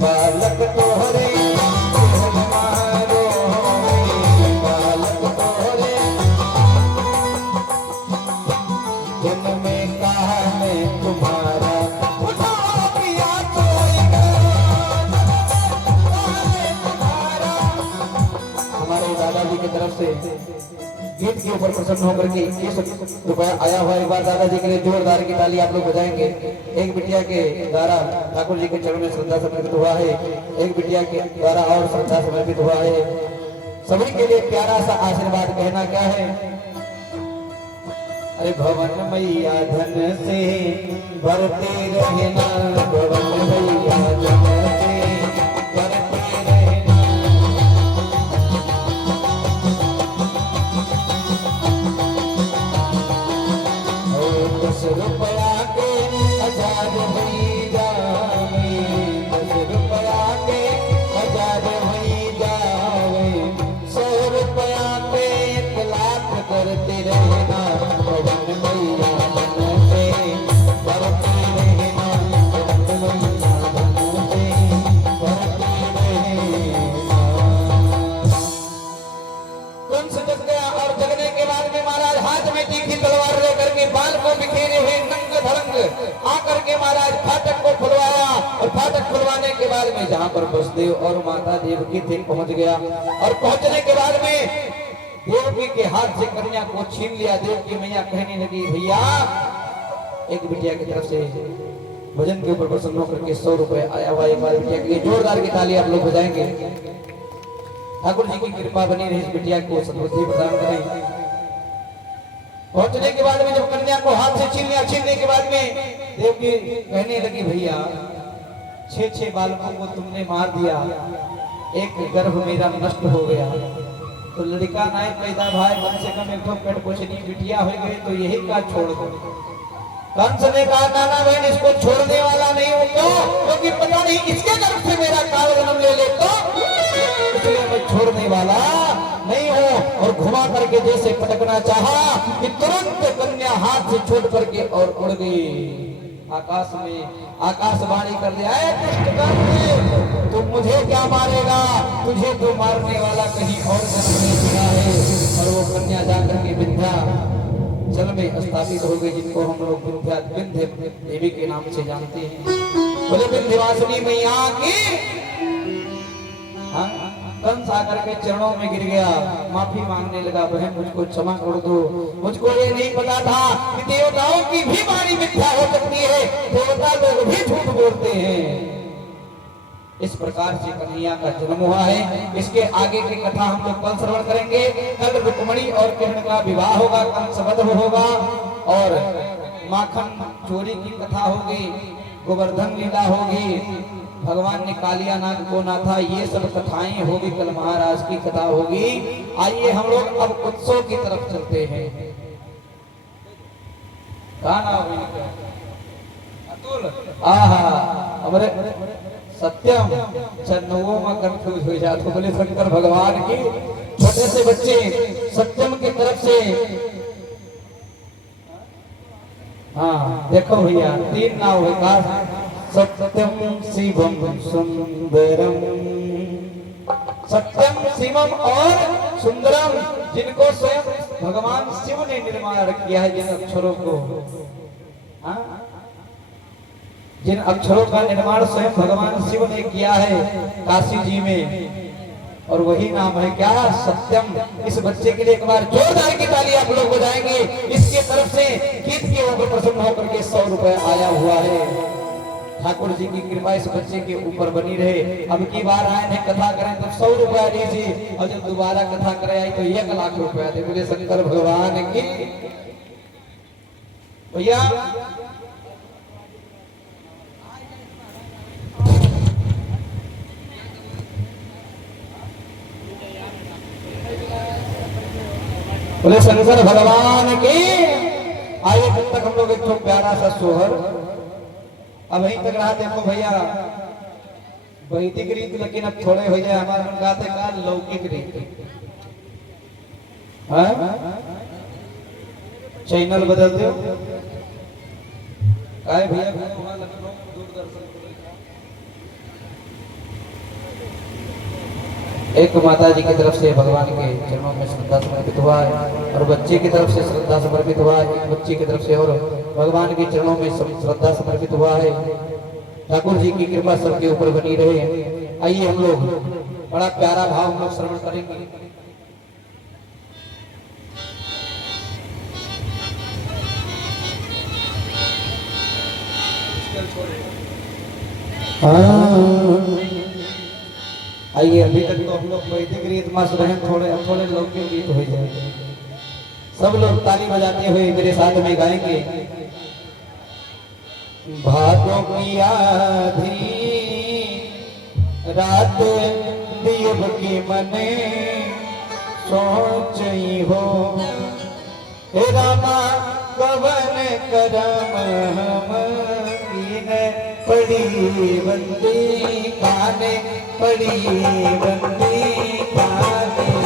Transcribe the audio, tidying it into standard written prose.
बालक तोहरे गीत के ऊपर प्रसन्न होकर के ये रुपया आया हुआ एक बार दादाजी के लिए जोरदार की ताली आप लोग बजाएंगे। एक बिटिया के द्वारा ठाकुर जी के चरणों में श्रद्धा समर्पित हुआ है, एक बिटिया के द्वारा और श्रद्धा समर्पित हुआ है। सभी के लिए प्यारा सा आशीर्वाद कहना क्या है। अरे भवन मैया धन से भरते रहना, भवन मैया धन से रुपया के हजार हुई जावे, 10 रुपया के हजार हुई जावे, 100 रुपया पे 1 लाख करते रहना, भवन मैया धन से भरते रहना, भवन मैया धन से भरते रहना। कंस जग गया और जगने के बाद में महाराज हाथ में तीखी तलवार लेकर के बाल को बिखेरे हुए नंग धड़ंग आकर के महाराज फाटक को खुलवाया और फाटक खुलवाने के बाद में जहां पर वसुदेव और माता देवकी थे पहुंच गया और पहुंचने के बाद में देवकी के हाथ से कन्या को छीन लिया। देवकी मैया कहने लगी भैया एक बिटिया की तरफ से भजन के ऊपर प्रसन्न होकर के 100 रुपए आया हुआ। एक बार बिटिया के लिए जोरदार की ताली आप लोग बजाएंगे। ठाकुर जी की कृपा बनी रही, इस बिटिया को सद्बुद्धि प्रदान करें। पहुंचने के बाद में जब कन्या को हाथ से छीन लिया, छीनने के बाद में देवकी कहने लगी भैया 6 बालकों को तुमने मार दिया, एक गर्भ मेरा नष्ट हो गया, तो लड़का नाय पैदा भाई कम से कम एक पेट पोषणी बिटिया हो गई तो यही का छोड़ दो। कंस ने कहा नाना बहन इसको छोड़ने वाला नहीं हूं क्योंकि पता नहीं इसके गर्भ से मेरा काल जन्म ले ले तो इसलिए मैं छोड़ने वाला नहीं हूँ। और घुमा करके जैसे पटकना चाहा कि तुरंत कन्या हाथ से छूट करके और उड़ गई आकाश में। आकाशवाणी कर दिया तू मुझे क्या मारेगा, तुझे तो मारने वाला कहीं और जन्म ले लिया है। और वो कन्या जाकर के विंध्याचल में स्थापित हो गई, जिनको हम लोग विंध्य देवी के नाम से जानते हैं। बोले विंध्यवासिनी मैया की। कंस आकर के चरणों में गिर गया, माफी मांगने लगा बहन मुझको क्षमा कर दो, मुझको ये नहीं पता था कि देवताओं की भी वाणी मिथ्या हो सकती है, देवता लोग भी झूठ बोलते हैं। इस प्रकार से कन्हैया का जन्म हुआ है। इसके आगे की कथा हम लोग कल श्रवण करेंगे। कल रुक्मिणी और कृष्ण का विवाह होगा, कंसवध होगा और माखन चोरी की कथा होगी, गोवर्धन लीला होगी, भगवान ने कालिया नाग को नाथा, ये सब कथाएं होगी। कल महाराज की कथा होगी। आइए हम लोग अब उत्सव की तरफ चलते हैं। अतुल आहा हमारे सत्यम चन्नुओं में कंफ्यूज हो जाते। बोले शंकर भगवान की छोटे से बच्चे सत्यम की तरफ से। हाँ देखो भैया 3 नाव है, सत्यम शिवम सुंदरम, सत्यम शिवम और सुंदरम, जिनको स्वयं भगवान शिव ने निर्माण किया है। जिन अक्षरों को जिन अक्षरों का निर्माण स्वयं भगवान शिव ने किया है काशी जी में, और वही नाम है क्या सत्यम। इस बच्चे के लिए एक बार जोरदार की ताली आप लोग बजाएंगे। इसके तरफ से गीत के ऊपर प्रसन्न होकर के 100 रुपए आया हुआ है। ठाकुर जी की कृपा इस बच्चे के ऊपर बनी रहे। अब की बार आए हैं कथा करें तो 100 रुपया दीजिए, और जब दोबारा कथा करे आई तो 1 लाख रुपया दे। बोले शंकर भगवान की। भैया बोले शंकर भगवान की। आइए तब तक हम लोग एक प्यारा सा सोहर अब वहीं तक रहा। देखो भैया वैदिक रीत, लेकिन अब थोड़े हो जाए हमारे मन गाते का लौकिक रीत। चैनल बदल दो भैया, दूरदर्शन एक माता जी की तरफ से भगवान के चरणों में श्रद्धा समर्पित हुआ है और बच्चे की तरफ से श्रद्धा समर्पित हुआ है, एक बच्चे की तरफ से और भगवान के चरणों में श्रद्धा समर्पित हुआ है। ठाकुर जी की कृपा सबके ऊपर बनी रहे। आइए हम लोग बड़ा प्यारा भाव हम लोग श्रवण करेंगे। आइए, अभी तक तो हम लोग वैदिक रीत मस्त रहे, थोड़े थोड़े लौकिक गीत हो जाए। सब लोग ताली बजाते हुए मेरे साथ में गाएंगे। भादों की आधी रात देव के मने सोचई हो, हे रामा कवन करम हम कीन पड़ी बंदी काने, पड़ी बंदी काने।